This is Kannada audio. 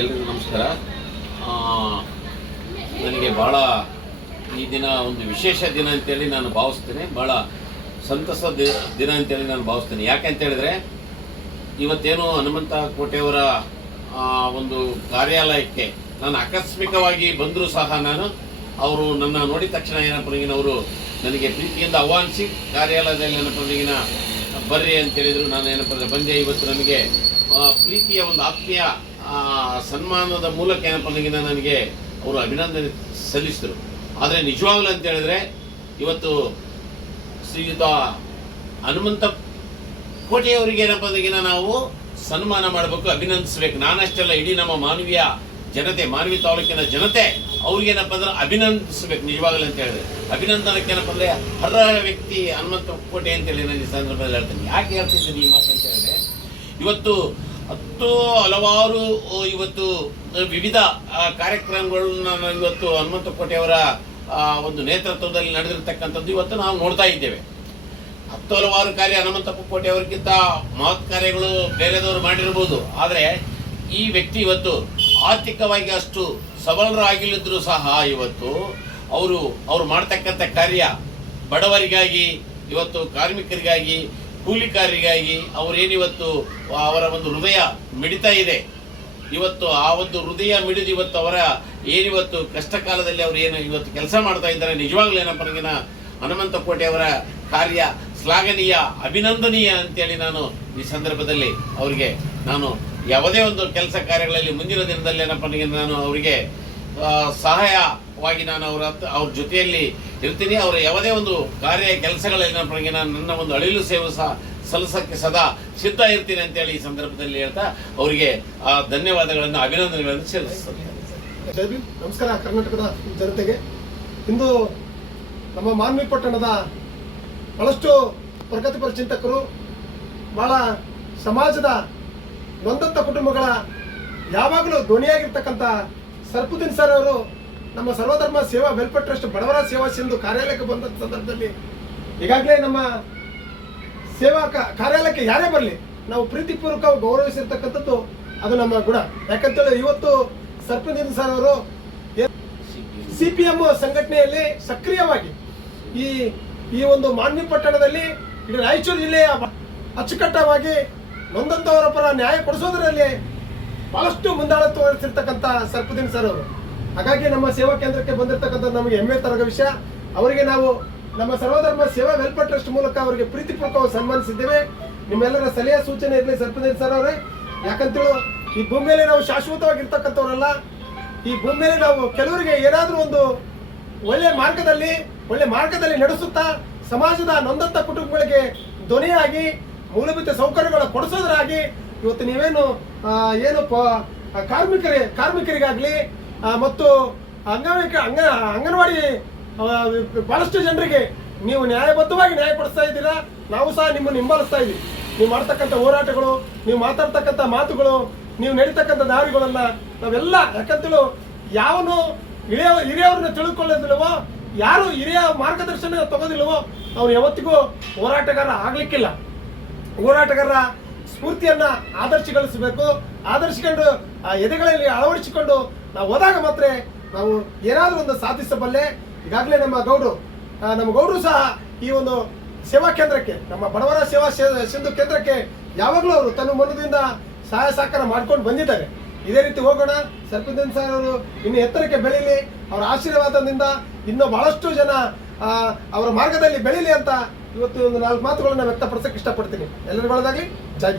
ಎಲ್ರಿಗೂ ನಮಸ್ಕಾರ. ನನಗೆ ಭಾಳ ಈ ದಿನ ಒಂದು ವಿಶೇಷ ದಿನ ಅಂತೇಳಿ ನಾನು ಭಾವಿಸ್ತೇನೆ. ಭಾಳ ಸಂತಸ ದಿನ ಅಂತೇಳಿ ನಾನು ಭಾವಿಸ್ತೇನೆ. ಯಾಕೆ ಅಂತ ಹೇಳಿದ್ರೆ ಇವತ್ತೇನು ಹನುಮಂತ ಕೋಟೆಯವರ ಒಂದು ಕಾರ್ಯಾಲಯಕ್ಕೆ ನಾನು ಆಕಸ್ಮಿಕವಾಗಿ ಬಂದರೂ ಸಹ ನಾನು ಅವರು ನನ್ನ ನೋಡಿದ ತಕ್ಷಣ ಏನಪ್ಪನಗಿನವರು ನನಗೆ ಪ್ರೀತಿಯಿಂದ ಆಹ್ವಾನಿಸಿ, ಕಾರ್ಯಾಲಯದಲ್ಲಿ ಏನಪ್ಪ ನನಗಿನ ಬರ್ರಿ ಅಂತ ಹೇಳಿದ್ರು ನಾನು ಏನಪ್ಪ ಬಂದೆ. ಇವತ್ತು ನನಗೆ ಪ್ರೀತಿಯ ಒಂದು ಆತ್ಮೀಯ ಆ, ಸನ್ಮಾನದ ಮೂಲಕ ಏನಪ್ಪ ನನಗಿನ ನನಗೆ ಅವರು ಅಭಿನಂದನೆ ಸಲ್ಲಿಸಿದರು. ಆದರೆ ನಿಜವಾಗ್ಲೂ ಅಂತ ಹೇಳಿದ್ರೆ ಇವತ್ತು ಶ್ರೀಯುತ ಹನುಮಂತ ಕೋಟೆಯವರಿಗೆ ಏನಪ್ಪ ಅಂದಾಗಿನ ನಾವು ಸನ್ಮಾನ ಮಾಡಬೇಕು ಅಭಿನಂದಿಸಬೇಕು. ನಾನಷ್ಟೆಲ್ಲ ಇಡೀ ನಮ್ಮ ಮಾನವೀಯ ಜನತೆ ಮಾನವಿ ತಾಲೂಕಿನ ಜನತೆ ಅವ್ರಿಗೇನಪ್ಪ ಅಂದ್ರೆ ಅಭಿನಂದಿಸಬೇಕು ನಿಜವಾಗಲೂ ಅಂತ ಹೇಳಿದ್ರೆ. ಅಭಿನಂದನಕ್ಕೆ ಏನಪ್ಪ ಅಂದ್ರೆ ಅರ್ಹ ವ್ಯಕ್ತಿ ಹನುಮಂತ ಕೋಟೆ ಅಂತೇಳಿ ನಾನು ಈ ಸಂದರ್ಭದಲ್ಲಿ ಹೇಳ್ತೀನಿ. ಯಾಕೆ ಹೇಳ್ತಿದ್ದೀನಿ ಈ ಮಾತು ಅಂತ ಹೇಳಿದ್ರೆ ಇವತ್ತು ಹತ್ತು ಹಲವಾರು ಇವತ್ತು ವಿವಿಧ ಕಾರ್ಯಕ್ರಮಗಳನ್ನು ಇವತ್ತು ಹನುಮಂತ ಕೋಟೆಯವರ ಒಂದು ನೇತೃತ್ವದಲ್ಲಿ ನಡೆದಿರ್ತಕ್ಕಂಥದ್ದು ಇವತ್ತು ನಾವು ನೋಡ್ತಾ ಇದ್ದೇವೆ. ಹತ್ತು ಹಲವಾರು ಕಾರ್ಯ ಹನುಮಂತಪ್ಪ ಕೋಟೆ ಅವರಿಗಿಂತ ಮಹತ್ ಕಾರ್ಯಗಳು ಬೇರೆದವರು ಮಾಡಿರ್ಬೋದು. ಆದರೆ ಈ ವ್ಯಕ್ತಿ ಇವತ್ತು ಆರ್ಥಿಕವಾಗಿ ಅಷ್ಟು ಸಬಲರಾಗಿಲ್ಲದ್ರು ಸಹ ಇವತ್ತು ಅವರು ಅವರು ಮಾಡ್ತಕ್ಕಂಥ ಕಾರ್ಯ ಬಡವರಿಗಾಗಿ, ಇವತ್ತು ಕಾರ್ಮಿಕರಿಗಾಗಿ ಕೂಲಿಕಾರರಿಗಾಗಿ ಅವರೇನಿವತ್ತು ಅವರ ಒಂದು ಹೃದಯ ಮಿಡಿತಾ ಇದೆ. ಇವತ್ತು ಆ ಒಂದು ಹೃದಯ ಮಿಡಿದು ಇವತ್ತು ಅವರ ಏನಿವತ್ತು ಕಷ್ಟ ಕಾಲದಲ್ಲಿ ಅವರು ಏನು ಇವತ್ತು ಕೆಲಸ ಮಾಡ್ತಾ ಇದ್ದಾರೆ, ನಿಜವಾಗ್ಲೂ ಏನಪ್ಪ ನನಗಿನ ಹನುಮಂತ ಕೋಟೆ ಅವರ ಕಾರ್ಯ ಶ್ಲಾಘನೀಯ, ಅಭಿನಂದನೀಯ ಅಂತೇಳಿ ನಾನು ಈ ಸಂದರ್ಭದಲ್ಲಿ ಅವರಿಗೆ ನಾನು ಯಾವುದೇ ಒಂದು ಕೆಲಸ ಕಾರ್ಯಗಳಲ್ಲಿ ಮುಂದಿನ ದಿನದಲ್ಲಿ ಏನಪ್ಪ ನಾನು ಅವರಿಗೆ ಸಹಾಯವಾಗಿ ನಾನು ಅವರ ಅವ್ರ ಜೊತೆಯಲ್ಲಿ ಇರ್ತೀನಿ. ಅವರ ಯಾವುದೇ ಒಂದು ಕಾರ್ಯ ನನಗೆ ನಾನು ನನ್ನ ಒಂದು ಅಳಿಲು ಸೇವೆ ಸಹ ಸಲ್ಲಿಸೋಕ್ಕೆ ಸದಾ ಸಿದ್ಧ ಇರ್ತೀನಿ ಅಂತೇಳಿ ಈ ಸಂದರ್ಭದಲ್ಲಿ ಹೇಳ್ತಾ ಅವರಿಗೆ ಆ ಧನ್ಯವಾದಗಳನ್ನು, ಅಭಿನಂದನೆಗಳನ್ನು ಸೇರಿಸ್ತೇನೆ ನಮಸ್ಕಾರ. ಕರ್ನಾಟಕದ ಜನತೆಗೆ ಇಂದು ನಮ್ಮ ಮಾನ್ವಿ ಪಟ್ಟಣದ ಬಹಳಷ್ಟು ಪ್ರಗತಿಪರ ಚಿಂತಕರು, ಬಹಳ ಸಮಾಜದ ನೊಂದಂತ ಕುಟುಂಬಗಳ ಯಾವಾಗಲೂ ಧ್ವನಿಯಾಗಿರ್ತಕ್ಕಂಥ ಸರ್ಪುದ್ದೀನ್ ಸರ್ ಅವರು ನಮ್ಮ ಸರ್ವಧರ್ಮ ಸೇವಾ ವೆಲ್ಫೇರ್ ಟ್ರಸ್ಟ್ ಬಡವರ ಸೇವಾ ಸಿಂಧು ಕಾರ್ಯಾಲಯಕ್ಕೆ ಬಂದ ಸಂದರ್ಭದಲ್ಲಿ ಈಗಾಗಲೇ ನಮ್ಮ ಸೇವಾ ಕಾರ್ಯಾಲಯಕ್ಕೆ ಯಾರೇ ಬರಲಿ, ನಾವು ಪ್ರೀತಿಪೂರ್ವಕ ಗೌರವಿಸಿರ್ತಕ್ಕಂಥದ್ದು ಅದು ನಮ್ಮ ಗುಣ. ಯಾಕಂತೇಳಿ ಇವತ್ತು ಸರ್ಪುದ್ದೀನ್ ಸರ್ ಅವರು ಸಿ ಪಿ ಎಂ ಸಂಘಟನೆಯಲ್ಲಿ ಸಕ್ರಿಯವಾಗಿ ಈ ಈ ಒಂದು ಮಾನ್ವಿ ಪಟ್ಟಣದಲ್ಲಿ ರಾಯಚೂರು ಜಿಲ್ಲೆಯ ಅಚ್ಚುಕಟ್ಟಾಗಿ ನೊಂದಂತವರ ಪರ ನ್ಯಾಯ ಕೊಡಿಸೋದರಲ್ಲಿ ಬಹಳಷ್ಟು ಮುಂದಾಳತ್ವ ವಹಿಸಿರ್ತಕ್ಕಂಥ ಸರ್ಪುದ್ದೀನ್ ಸರ್ ಅವರು. ಹಾಗಾಗಿ ನಮ್ಮ ಸೇವಾ ಕೇಂದ್ರಕ್ಕೆ ಬಂದಿರತಕ್ಕಂಥ ನಮಗೆ ಹೆಮ್ಮೆ ತರಗ ವಿಷಯ. ಅವರಿಗೆ ನಾವು ನಮ್ಮ ಸರ್ವಧರ್ಮ ಸೇವಾ ವೆಲ್ಫೇರ್ ಟ್ರಸ್ಟ್ ಮೂಲಕ ಅವರಿಗೆ ಪ್ರೀತಿಪೂರ್ವಕವಾಗಿ ಸನ್ಮಾನಿಸಿದ್ದೇವೆ. ನಿಮ್ಮೆಲ್ಲರ ಸಲಹೆ ಸೂಚನೆ ಇರಲಿ ಸರ್ಪುದೀನ್ ಸರ್ ಅವರೇ. ಯಾಕಂತೇಳು, ಈ ಭೂಮಿಯಲ್ಲಿ ನಾವು ಶಾಶ್ವತವಾಗಿರ್ತಕ್ಕಂಥವರಲ್ಲ. ಈ ಭೂಮಿಯಲ್ಲಿ ನಾವು ಕೆಲವರಿಗೆ ಏನಾದರೂ ಒಂದು ಒಳ್ಳೆ ಮಾರ್ಗದಲ್ಲಿ ಒಳ್ಳೆ ಮಾರ್ಗದಲ್ಲಿ ನಡೆಸುತ್ತಾ ಸಮಾಜದ ನೊಂದಂತ ಕುಟುಂಬಗಳಿಗೆ ಧ್ವನಿಯಾಗಿ, ಮೂಲಭೂತ ಸೌಕರ್ಯಗಳ ಕೊಡಿಸೋದ್ರಾಗಿ ಇವತ್ತು ನೀವೇನು ಏನು ಕಾರ್ಮಿಕರೇ ಕಾರ್ಮಿಕರಿಗಾಗಲಿ ಕಾರ್ಮಿಕರಿ, ಕಾರ್ಮಿಕರಿಗಾಗ್ಲಿ ಮತ್ತು ಅಂಗವಿಕ ಅಂಗ, ಅಂಗನವಾಡಿ ಬಹಳಷ್ಟು ಜನರಿಗೆ ನೀವು ನ್ಯಾಯಬದ್ಧವಾಗಿ ನ್ಯಾಯ ಕೊಡಿಸ್ತಾ ಇದ್ದೀರಾ? ನಾವು ಸಹ ನಿಮ್ಮನ್ನು ಹಿಂಬಾಲಿಸ್ತಾ ಇದ್ದೀವಿ. ನೀವು ಮಾಡ್ತಕ್ಕಂಥ ಹೋರಾಟಗಳು, ನೀವು ಮಾತಾಡ್ತಕ್ಕಂಥ ಮಾತುಗಳು, ನೀವು ನಡೀತಕ್ಕಂಥ ದಾರಿಗಳನ್ನ ನಾವೆಲ್ಲ ಯಾಕಂತೇಳು ಯಾವನು ಹಿರಿಯ, ಹಿರಿಯವ್ರನ್ನ ತಿಳ್ಕೊಳ್ಳೋದಿಲ್ಲವೋ ಯಾರು ಹಿರಿಯ ಮಾರ್ಗದರ್ಶನ ತಗೋದಿಲ್ಲವೋ ಅವ್ರು ಯಾವತ್ತಿಗೂ ಹೋರಾಟಗಾರ ಆಗ್ಲಿಕ್ಕಿಲ್ಲ. ಹೋರಾಟಗಾರರ ಸ್ಫೂರ್ತಿಯನ್ನ ಆದರ್ಶಗೊಳಿಸಬೇಕು. ಆದರ್ಶಗೊಂಡು, ಆ, ಎದೆಗಳಲ್ಲಿ ಅಳವಡಿಸಿಕೊಂಡು ನಾವು ಹೋದಾಗ ಮಾತ್ರ ನಾವು ಏನಾದರೂ ಒಂದು ಸಾಧಿಸಬಲ್ಲೆ. ಈಗಾಗಲೇ ನಮ್ಮ ಗೌಡ್ರು ನಮ್ಮ ಗೌಡ್ರು ಸಹ ಈ ಒಂದು ಸೇವಾ ಕೇಂದ್ರಕ್ಕೆ, ನಮ್ಮ ಬಡವರ ಸೇವಾ ಸಿಂಧು ಕೇಂದ್ರಕ್ಕೆ ಯಾವಾಗಲೂ ಅವರು ತನ್ನ ಮನದಿಂದ ಸಹಾಯ ಸಹಕಾರ ಮಾಡ್ಕೊಂಡು ಬಂದಿದ್ದಾರೆ. ಇದೇ ರೀತಿ ಹೋಗೋಣ. ಸರ್ಪಂಚ್ ಸರ್ ಅವರು ಇನ್ನು ಎತ್ತರಕ್ಕೆ ಬೆಳೀಲಿ. ಅವರ ಆಶೀರ್ವಾದದಿಂದ ಇನ್ನೂ ಬಹಳಷ್ಟು ಜನ ಅವರ ಮಾರ್ಗದಲ್ಲಿ ಬೆಳೀಲಿ ಅಂತ ಇವತ್ತು ಒಂದು ನಾಲ್ಕು ಮಾತುಗಳನ್ನ ವ್ಯಕ್ತಪಡಿಸಕ್ಕೆ ಇಷ್ಟಪಡ್ತೀನಿ. ಎಲ್ಲರಿಗೂ ಒಳ್ಳೆದಾಗ್ಲಿ. ಜೈ